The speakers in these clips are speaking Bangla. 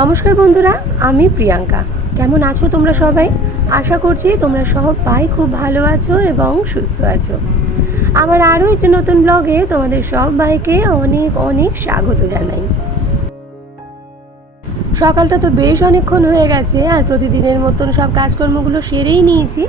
নমস্কার বন্ধুরা, আমি প্রিয়াঙ্কা। কেমন আছো তোমরা সবাই? আশা করছি তোমরা সবাই খুব ভালো আছো এবং সুস্থ আছো। আমার আরও একটি নতুন ব্লগে তোমাদের সব সবাইকে অনেক অনেক স্বাগত জানাই। সকালটা তো বেশ অনেকক্ষণ হয়ে গেছে, আর প্রতিদিনের মতন সব কাজকর্মগুলো সেরেই নিয়েছি।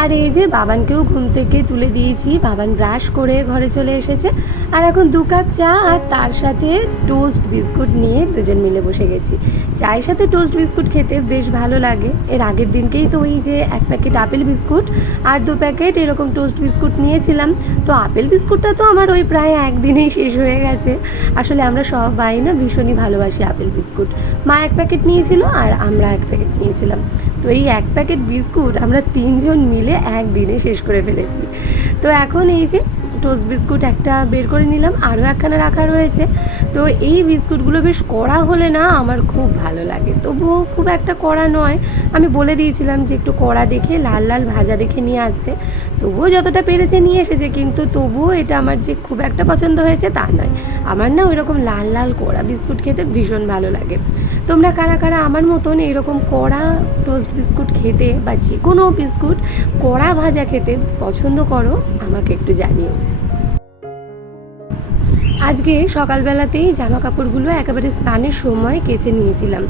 আর এই যে বাবানকেও ঘুম থেকে তুলে দিয়েছি, বাবান ব্রাশ করে ঘরে চলে এসেছে। আর এখন দু কাপ চা আর তার সাথে টোস্ট বিস্কুট নিয়ে দুজন মিলে বসে গেছি। চায়ের সাথে টোস্ট বিস্কুট খেতে বেশ ভালো লাগে। এর আগের দিনকেই তো ওই যে এক প্যাকেট আপেল বিস্কুট আর দু প্যাকেট এরকম টোস্ট বিস্কুট নিয়েছিলাম। তো আপেল বিস্কুটটা তো আমার ওই প্রায় একদিনেই শেষ হয়ে গেছে। আসলে আমরা সবাই না ভীষণই ভালোবাসি আপেল বিস্কুট। মা এক প্যাকেট নিয়েছিল আর আমরা এক প্যাকেট নিয়েছিলাম। তো এই এক প্যাকেট বিস্কুট আমরা তিনজন মিলে একদিনে শেষ করে ফেলেছি। তো এখন এই যে টোস্ট বিস্কুট একটা বের করে নিলাম, আরও একখানা রাখা রয়েছে। তো এই বিস্কুটগুলো বেশ কড়া হলে না আমার খুব ভালো লাগে। তবুও খুব একটা কড়া নয়। আমি বলে দিয়েছিলাম যে একটু কড়া দেখে, লাল লাল ভাজা দেখে নিয়ে আসতে। তবুও যতটা পেরেছে নিয়ে এসেছে, কিন্তু তবুও এটা আমার যে খুব একটা পছন্দ হয়েছে তা নয়। আমার না ওই রকম লাল লাল কড়া বিস্কুট খেতে ভীষণ ভালো লাগে। তোমরা কারা কারা আমার মতন এরকম কড়া টোস্ট বিস্কুট খেতে বা যে কোনো বিস্কুট কড়া ভাজা খেতে পছন্দ করো, আমাকে একটু জানিও। আজকে সকালবেলাতেই জামা কাপড়গুলো একেবারে স্নানের সময় কেচে নিয়েছিলাম।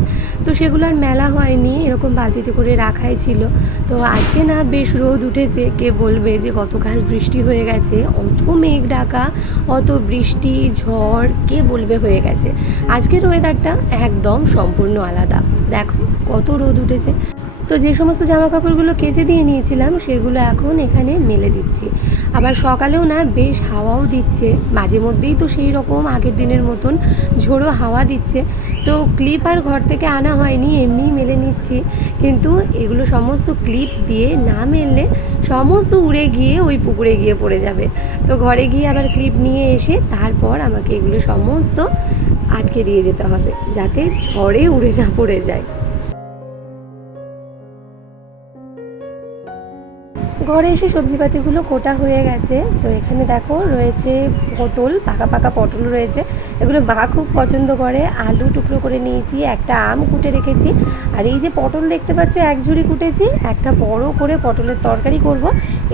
তো সেগুলো আর মেলা হয়নি, এরকম বালতিতে করে রাখাই ছিল। তো আজকে না বেশ রোদ উঠেছে, কে বলবে যে গতকাল বৃষ্টি হয়ে গেছে, অত মেঘ ডাকা, অত বৃষ্টি, ঝড়, কে বলবে হয়ে গেছে। আজকের ওয়েদারটা একদম সম্পূর্ণ আলাদা। দেখো কত রোদ উঠেছে। তো যে সমস্ত জামা কাপড়গুলো কেচে দিয়ে নিয়েছিলাম, সেগুলো এখন এখানে মেলে দিচ্ছি। আবার সকালেও না বেশ হাওয়াও দিচ্ছে। মাঝে মধ্যেই তো সেই রকম আগের দিনের মতন ঝোড়ো হাওয়া দিচ্ছে। তো ক্লিপ আর ঘর থেকে আনা হয়নি, এমনিই মেলে নিচ্ছি। কিন্তু এগুলো সমস্ত ক্লিপ দিয়ে না মেললে সমস্ত উড়ে গিয়ে ওই পুকুরে গিয়ে পড়ে যাবে। তো ঘরে গিয়ে আবার ক্লিপ নিয়ে এসে তারপর আমাকে এগুলো সমস্ত আটকে দিয়ে যেতে হবে, যাতে ঝড়ে উড়ে না পড়ে যায়। ঘরে এসে সবজিপাতিগুলো কোটা হয়ে গেছে। তো এখানে দেখো রয়েছে পটল, পাকা পাকা পটল রয়েছে। এগুলো মা খুব পছন্দ করে। আলু টুকরো করে নিয়েছি, একটা আম কুটে রেখেছি। আর এই যে পটল দেখতে পাচ্ছ, এক ঝুড়ি কুটেছি, একটা বড় করে পটলের তরকারি করব।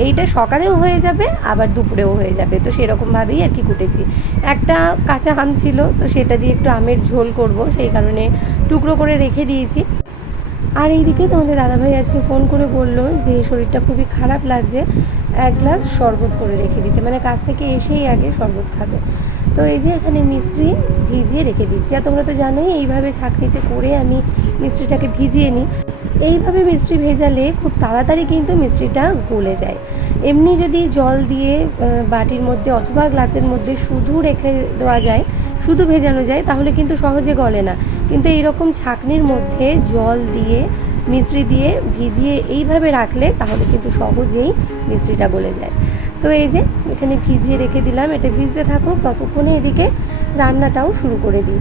এইটা সকালেও হয়ে যাবে, আবার দুপুরেও হয়ে যাবে। তো সেরকমভাবেই আর কি কুটেছি। একটা কাঁচা আম ছিল, তো সেটা দিয়ে একটু আমের ঝোল করব। সেই কারণে টুকরো করে রেখে দিয়েছি। আর এইদিকে তোমাদের দাদাভাই আজকে ফোন করে বলল যে শরীরটা খুবই খারাপ লাগছে, এক গ্লাস শরবত করে রেখে দিতে। মানে কাছ থেকে এসেই আগে শরবত খাবে। তো এই যে এখানে মিশ্রি ভিজিয়ে রেখে দিচ্ছি। আর তোমরা তো জানোই, এইভাবে ছাঁকনিতে করে আমি মিষ্টিটাকে ভিজিয়ে নিই। এইভাবে মিষ্টি ভেজালে খুব তাড়াতাড়ি কিন্তু মিষ্টিটা গলে যায়। এমনি যদি জল দিয়ে বাটির মধ্যে অথবা গ্লাসের মধ্যে শুধু রেখে দেওয়া যায় শুধু ভেজানো যায়, তাহলে কিন্তু সহজে গলে না। কিন্তু এইরকম ছাঁকনির মধ্যে জল দিয়ে মিশ্রি দিয়ে ভিজিয়ে এইভাবে রাখলে তাহলে কিন্তু সহজেই মিষ্টিটা গলে যায়। তো এই যে, এখানে ভিজিয়ে রেখে দিলাম, এটা ভিজতে থাকুক, ততক্ষণে এদিকে রান্নাটাও শুরু করে দিই।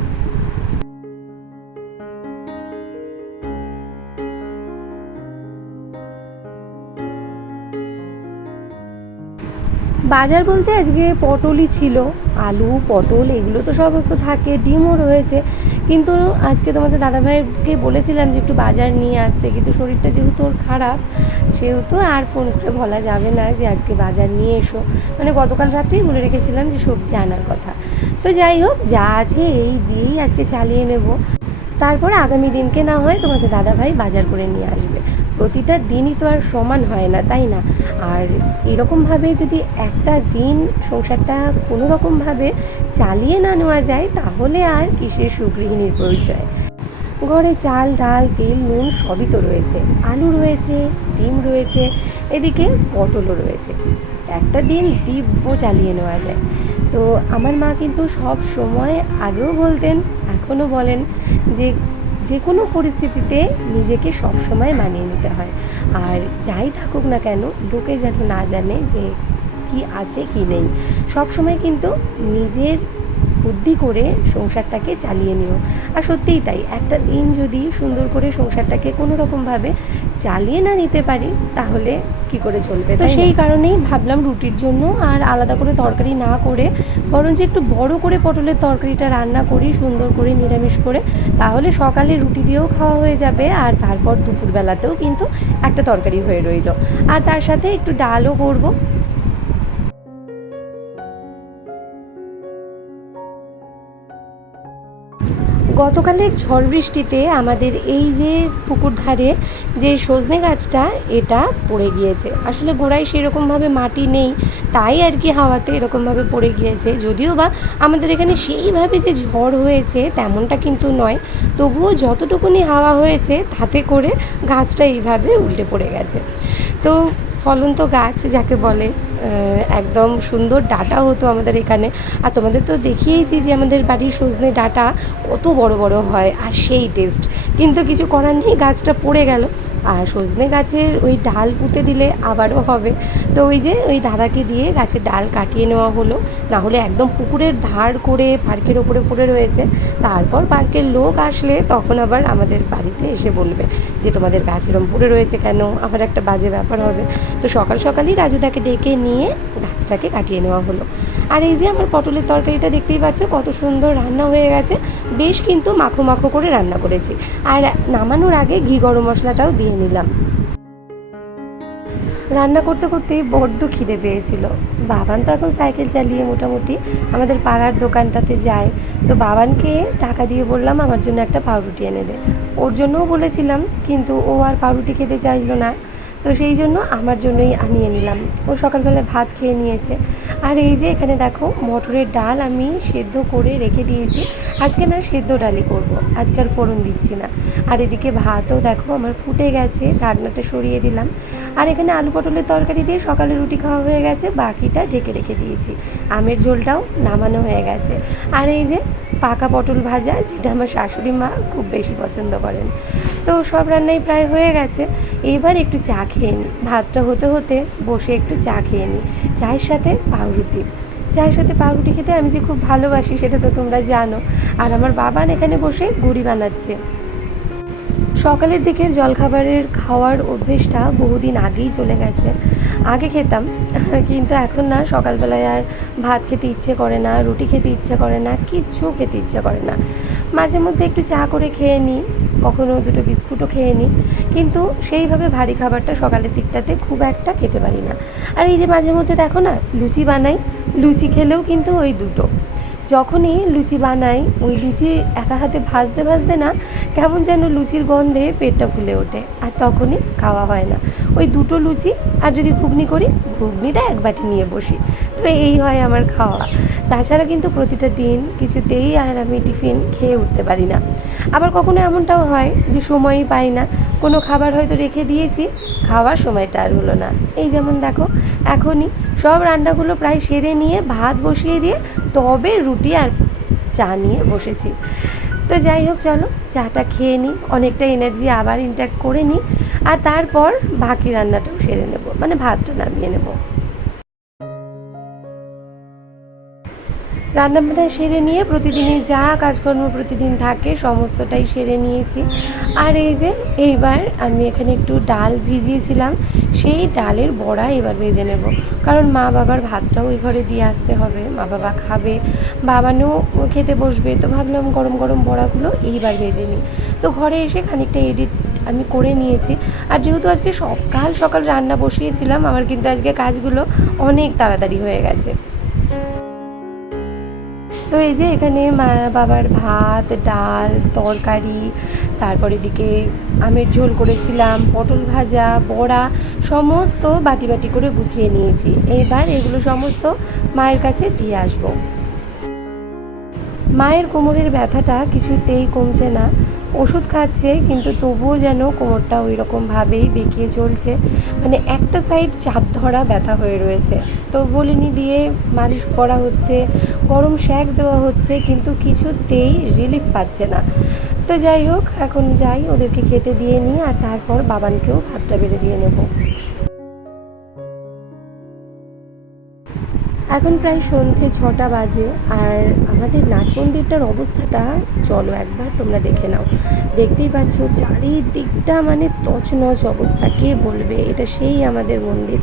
বাজার বলতে আজকে পটলই ছিল, আলু, পটল, এগুলো তো সমস্ত থাকে, ডিমও রয়েছে। কিন্তু আজকে তোমাদের দাদাভাইকে বলেছিলাম যে একটু বাজার নিয়ে আসতে, কিন্তু শরীরটা যেহেতু ওর খারাপ, সেহেতু আর ফোন করে বলা যাবে না যে আজকে বাজার নিয়ে এসো। মানে গতকাল রাত্রেই বলে রেখেছিলাম যে সবজি আনার কথা। তো যাই হোক, যা আছে এই দিয়েই আজকে চালিয়ে নেব। তারপরে আগামী দিনকে না হয় তোমাদের দাদাভাই বাজার করে নিয়ে আসবে। প্রতিটা দিনই তো আর সমান হয় না, তাই না? আর এরকমভাবে যদি একটা দিন সংসারটা কোনো রকমভাবে চালিয়ে না নেওয়া যায়, তাহলে আর কিসের সুগৃহিণীর পরিচয়? ঘরে চাল, ডাল, তেল, নুন সবই তো রয়েছে। আলু রয়েছে, ডিম রয়েছে, এদিকে পটলও রয়েছে। একটা দিন দিব্য চালিয়ে নেওয়া যায়। তো আমার মা কিন্তু সব সময় আগেও বলতেন, এখনও বলেন যে যে কোনো পরিস্থিতিতে নিজেকে সবসময় মানিয়ে নিতে হয়। আর যাই থাকুক না কেন, লোকে যেন না জানে যে কি আছে, কি নেই। সব সময় কিন্তু নিজের বুদ্ধি করে সংসারটাকে চালিয়ে নিও। আর সত্যিই তাই, একটা দিন যদি সুন্দর করে সংসারটাকে কোনো রকমভাবে চালিয়ে না নিতে পারি তাহলে কি করে চলবে তো সেই কারণেই ভাবলাম রুটির জন্য আর আলাদা করে তরকারি না করে বরঞ্চ একটু বড় করে পটলের তরকারিটা রান্না করি সুন্দর করে নিরামিষ করে তাহলে সকালে রুটি দিয়েও খাওয়া হয়ে যাবে আর তারপর দুপুরবেলাতেও কিন্তু একটা তরকারি হয়ে রইল। আর তার সাথে একটু ডালও করব। গতকালের ঝড় বৃষ্টিতে আমাদের এই যে পুকুর ধারে যে সজনে গাছটা, এটা পড়ে গিয়েছে। আসলে গোড়ায় সেরকমভাবে মাটি নেই, তাই আর কি হাওয়াতে এরকমভাবে পড়ে গিয়েছে। যদিও বা আমাদের এখানে সেইভাবে যে ঝড় হয়েছে তেমনটা কিন্তু নয়, তবুও যতটুকুনি হাওয়া হয়েছে তাতে করে গাছটা এইভাবে উল্টে পড়ে গেছে। তো ফলন্ত গাছ যাকে বলে একদম সুন্দর ডাটা হতো আমাদের এখানে। আর তোমাদের তো দেখিয়েছি যে আমাদের বাড়ির সজনে ডাটা কত বড় বড় হয় আর সেই টেস্ট কিন্তু কিছু করার নেই, গাছটা পড়ে গেল। আর সজনে গাছের ওই ডাল পুঁতে দিলে আবারও হবে। তো ওই যে ওই দাদাকে দিয়ে গাছের ডাল কাটিয়ে নেওয়া হলো। না হলে একদম পুকুরের ধার করে পার্কের ওপরে পড়ে রয়েছে। তারপর পার্কের লোক আসলে তখন আবার আমাদের বাড়িতে এসে বলবে যে, তোমাদের গাছ এরম পড়ে রয়েছে কেন? আবার একটা বাজে ব্যাপার হবে। তো সকাল সকালই রাজুদাকে ডেকে নিয়ে গাছটাকে কাটিয়ে নেওয়া হলো। আর এই যে আমার পটলের তরকারিটা দেখতেই পাচ্ছ, কত সুন্দর রান্না হয়ে গেছে। বেশ কিন্তু মাখো মাখো করে রান্না করেছি। আর নামানোর আগে ঘি গরম মশলাটাও দিয়ে নিলাম। রান্না করতে করতেই বড্ড খিদে পেয়েছিল। বাবান তো এখন সাইকেল চালিয়ে মোটামুটি আমাদের পাড়ার দোকানটাতে যায়। তো বাবানকে টাকা দিয়ে বললাম, আমার জন্য একটা পাউরুটি এনে দে। ওর জন্যও বলেছিলাম, কিন্তু ও আর পাউরুটি খেতে চাইল না। তো সেই জন্য আমার জন্যই আনিয়ে নিলাম। ও সকালবেলায় ভাত খেয়ে নিয়েছে। আর এই যে এখানে দেখো, মটরের ডাল আমি সেদ্ধ করে রেখে দিয়েছি। আজকে না সেদ্ধ ডালই করব। আজকে আর ফোড়ন দিচ্ছি না। আর এদিকে ভাতও দেখো, আমার ফুটে গেছে, ঢাকনাটা সরিয়ে দিলাম। আর এখানে আলু পটলের তরকারি দিয়ে সকালে রুটি খাওয়া হয়ে গেছে, বাকিটা ঢেকে রেখে দিয়েছি। আমের ঝোলটাও নামানো হয়ে গেছে। আর এই যে পাকা পটল ভাজা, যেটা আমার শাশুড়ি মা খুব বেশি পছন্দ করেন। তো সব রান্নাই প্রায় হয়ে গেছে। এবার একটু চা খেয়ে নিই। ভাতটা হতে হতে বসে একটু চা খেয়ে নিই। চায়ের সাথে পাউরুটি। চায়ের সাথে পাউরুটি খেতে আমি যে খুব ভালোবাসি, সেটা তো তোমরা জানো। আর আমার বাবান এখানে বসে গুড়ি বানাচ্ছে। সকালের দিকের জলখাবারের খাওয়ার অভ্যেসটা বহুদিন আগেই চলে গেছে। আগে খেতাম, কিন্তু এখন না, সকালবেলায় আর ভাত খেতে ইচ্ছে করে না, রুটি খেতে ইচ্ছে করে না, কিচ্ছু খেতে ইচ্ছে করে না। মাঝে মধ্যে একটু চা করে খেয়ে নিই, কখনো দুটো বিস্কুটও খেয়ে নিই, কিন্তু সেইভাবে ভারী খাবারটা সকালের দিকটাতে খুব একটা খেতে পারি না। আর এই যে মাঝে মধ্যে দেখো না, লুচি বানাই, লুচি খেলেও কিন্তু ওই দুটো। যখনই লুচি বানাই, ওই লুচি একা হাতে ভাজতে ভাজতে না কেমন যেন লুচির গন্ধে পেটটা ফুলে ওঠে, আর তখনই খাওয়া হয় না। ওই দুটো লুচি আর যদি ঘুগনি করি, ঘুগনিটা এক বাটি নিয়ে বসি। তো এই হয় আমার খাওয়া। তাছাড়া কিন্তু প্রতিটা দিন কিছুতেই আর আমি টিফিন খেয়ে উঠতে পারি না। আবার কখনো এমনটাও হয় যে সময়ই পাই না। কোনো খাবার হয়তো রেখে দিয়েছি, খাওয়ার সময়টা আর হলো না। এই যেমন দেখো, এখনই সব রান্নাগুলো প্রায় সেরে নিয়ে ভাত বসিয়ে দিয়ে তবে রুটি আর চা নিয়ে বসেছি। তো যাই হোক, চলো চাটা খেয়ে নিই, অনেকটা এনার্জি আবার ইনট্যাক্ট করে নিই, আর তারপর বাকি রান্নাটাও সেরে নেব মানে ভাতটা নামিয়ে নেব। রান্নাবান্না সেরে নিয়ে প্রতিদিনই যা কাজকর্ম প্রতিদিন থাকে, সমস্তটাই সেরে নিয়েছি। আর এই যে, এইবার আমি এখানে একটু ডাল ভিজিয়েছিলাম, সেই ডালের বড়া এবার ভেজে নেব। কারণ মা বাবার ভাতটাও ওই ঘরে দিয়ে আসতে হবে, মা বাবা খাবে, বাবানও খেতে বসবে, তো ভাবলাম গরম গরম বড়াগুলো এইবার ভেজে নিই। তো ঘরে এসে খানিকটা এডিট আমি করে নিয়েছি। আর যেহেতু আজকে সকাল সকাল রান্না বসিয়েছিলাম, আমার কিন্তু আজকে কাজগুলো অনেক তাড়াতাড়ি হয়ে গেছে। তো এই যে এখানে বাবার ভাত, ডাল, তরকারি, তারপর এদিকে আমের ঝোল করেছিলাম, পটল ভাজা, বড়া, সমস্ত বাটি বাটি করে গুছিয়ে নিয়েছি। এবার এগুলো সমস্ত মায়ের কাছে দিয়ে আসব। মায়ের কোমরের ব্যথাটা কিছুতেই কমছে না। ওষুধ খাচ্ছে, কিন্তু তবুও যেন কোমরটা ওই রকমভাবেই বেঁকিয়ে চলছে। মানে একটা সাইড চাপ ধরা ব্যথা হয়ে রয়েছে। তো বলিনি দিয়ে মালিশ করা হচ্ছে, গরম শ্যাক দেওয়া হচ্ছে, কিন্তু কিছুতেই রিলিফ পাচ্ছে না। তো যাই হোক, এখন যাই, ওদেরকে খেতে দিয়ে নিই, আর তারপর বাবানকেও ভাতটা বেড়ে দিয়ে নেব। এখন প্রায় সন্ধে ছটা বাজে আর আমাদের নাট মন্দিরটার অবস্থাটা চলো একবার তোমরা দেখে নাও। দেখতেই পাচ্ছ চারিদিকটা মানে তছনছ অবস্থা। কে বলবে? এটা সেই আমাদের মন্দির,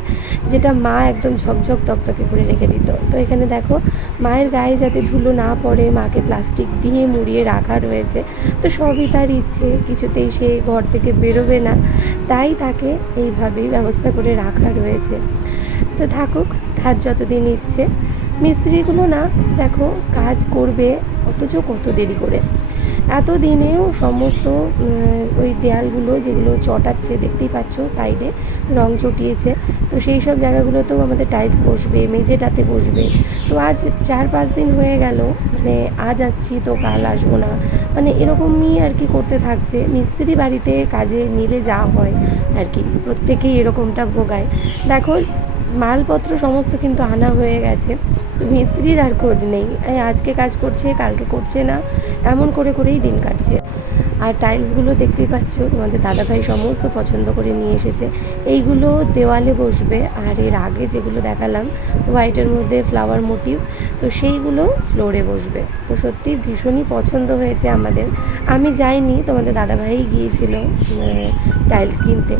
যেটা মা একদম ঝকঝক তকতকে করে রেখে দিত। তো এখানে দেখো, মায়ের গায়ে যাতে ধুলো না পড়ে, মাকে প্লাস্টিক দিয়ে মুড়িয়ে রাখা রয়েছে। তো সবই তার ইচ্ছে, কিছুতেই সে ঘর থেকে বেরোবে না। তাই তাকে এইভাবেই ব্যবস্থা করে রাখা রয়েছে। তো থাকুক তার যতদিন ইচ্ছে। মিস্ত্রিগুলো না, দেখো, কাজ করবে, অথচ কত দেরি করে। এত দিনেও সমস্ত ওই দেয়ালগুলো যেগুলো চটাচ্ছে, দেখতেই পাচ্ছ সাইডে, রং চটিয়েছে। তো সেই সব জায়গাগুলোতেও আমাদের টাইলস বসবে, মেঝেটাতে বসবে। তো আজ চার পাঁচ দিন হয়ে গেল মানে আজ আসছি তো কাল আসব না। মানে এরকমই আর কি করতে থাকছে। মিস্ত্রি বাড়িতে কাজে নিলে যা হয় আর কি। প্রত্যেকেই এরকমটা ভোগায়। দেখো মালপত্র সমস্ত কিন্তু আনা হয়ে গেছে। তো মিস্ত্রির আর খোঁজ নেই। আজকে কাজ করছে, কালকে করছে না। এমন করে করেই দিন কাটছে। আর টাইলসগুলো দেখতেই পাচ্ছ, তোমাদের দাদাভাই সমস্ত পছন্দ করে নিয়ে এসেছে। এইগুলো দেওয়ালে বসবে। আর এর আগে যেগুলো দেখালাম, হোয়াইটের মধ্যে ফ্লাওয়ার মোটিভ, তো সেইগুলো ফ্লোরে বসবে। তো সত্যি ভীষণই পছন্দ হয়েছে আমাদের। আমি যাইনি, তোমাদের দাদাভাই গিয়েছিল টাইলস কিনতে।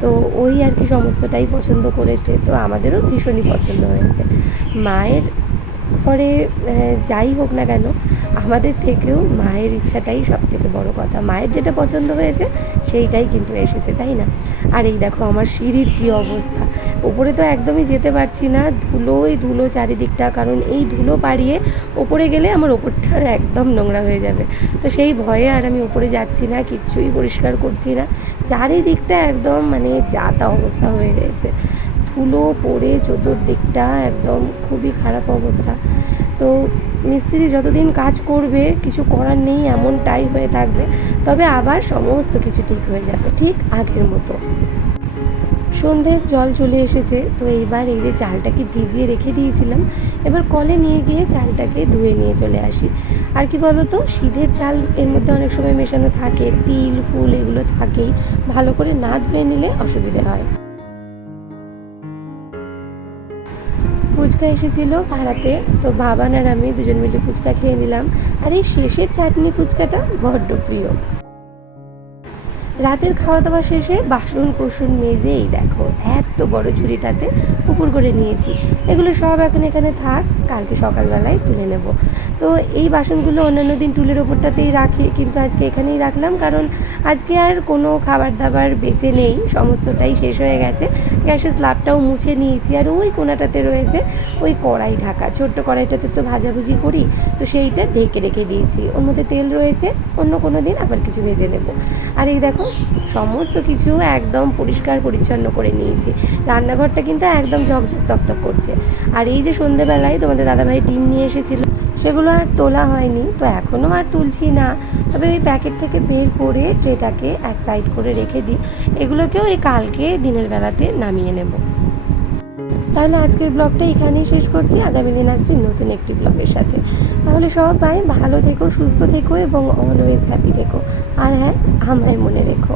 তো ওই আর কি সমস্তটাই পছন্দ করেছে। তো আমাদেরও ভীষণই পছন্দ হয়েছে। মায়ের পরে যাই হোক না কেন, আমাদের থেকেও মায়ের ইচ্ছাটাই সব থেকে বড় কথা। মায়ের যেটা পছন্দ হয়েছে, সেইটাই কিন্তু এসেছে, তাই না? আর এই দেখো আমার সিঁড়ির কী অবস্থা। ওপরে তো একদমই যেতে পারছি না, ধুলোই ধুলো চারিদিকটা, কারণ এই ধুলো পাড়িয়ে ওপরে গেলে আমার ওপরটা একদম নোংরা হয়ে যাবে। তো সেই ভয়ে আর আমি ওপরে যাচ্ছি না, কিচ্ছুই পরিষ্কার করছি না। চারিদিকটা একদম মানে যাতা অবস্থা হয়ে রয়েছে। ধুলো পড়ে চতুর্দিকটা একদম খুবই খারাপ অবস্থা। তো মিস্ত্রি যতদিন কাজ করবে, কিছু করার নেই, এমনটাই হয়ে থাকবে, তবে আবার সমস্ত কিছু ঠিক হয়ে যাবে, ঠিক আগের মতো। সন্ধ্যের জল চলে এসেছে, তো এইবার এই যে চালটাকে ভিজিয়ে রেখে দিয়েছিলাম, এবার কলে নিয়ে গিয়ে চালটাকে ধুয়ে নিয়ে চলে আসি। আর কি বলতো, সিধের চাল এর মধ্যে অনেক সময় মেশানো থাকে, তিল, ফুল এগুলো থাকেই, ভালো করে না ধুয়ে নিলে অসুবিধে হয়। ফুচকা এসেছিল ভাড়াতে, তো বাবান আর আমি দুজন মিলে ফুচকা খেয়ে নিলাম। আর এই শেষের চাটনি ফুচকাটা বড্ড প্রিয়। রাতের খাওয়া দাওয়া শেষে বাসন কোসন মেজেই দেখো, এত বড় ঝুড়িটাতে উপর করে নিয়েছি। এগুলো সব এখন এখানে থাক, কালকে সকালবেলায় তুলে নেব। তো এই বাসনগুলো অন্যান্য দিন টুলের ওপরটাতেই রাখি, কিন্তু আজকে এখানেই রাখলাম, কারণ আজকে আর কোনো খাবার দাবার বেঁচে নেই, সমস্তটাই শেষ হয়ে গেছে। গ্যাসের স্ল্যাবটাও মুছে নিয়েছি, আর ওই কোনাটাতে রয়েছে ওই কড়াই ঢাকা। ছোট্ট কড়াইটাতে তো ভাজাভুজি করি, তো সেইটা ঢেকে রেখে দিয়েছি। ওর মধ্যে তেল রয়েছে, অন্য কোনো দিন আবার কিছু ভেজে নেব। আর এই দেখো সমস্ত কিছু একদম পরিষ্কার পরিচ্ছন্ন করে নিয়েছি। রান্নাঘরটা কিন্তু একদম ঝকঝক তকতক করছে। আর এই যে সন্ধেবেলায় তোমাদের দাদাভাই ডিম নিয়ে এসেছিল, সেগুলো আর তোলা হয়নি, তো এখনও আর তুলছি না। তবে ওই প্যাকেট থেকে বের করে ট্রেটাকে এক সাইড করে রেখে দিই। এগুলোকেও এই কালকে দিনের বেলাতে নামিয়ে নেব। তাহলে আজকের ব্লগটা এখানেই শেষ করছি। আগামী দিন আসছি নতুন একটি ব্লগের সাথে। তাহলে সবাই ভালো থেকো, সুস্থ থেকো এবং অলওয়েজ হ্যাপি থেকো। আর হ্যাঁ আমায় মনে রেখো।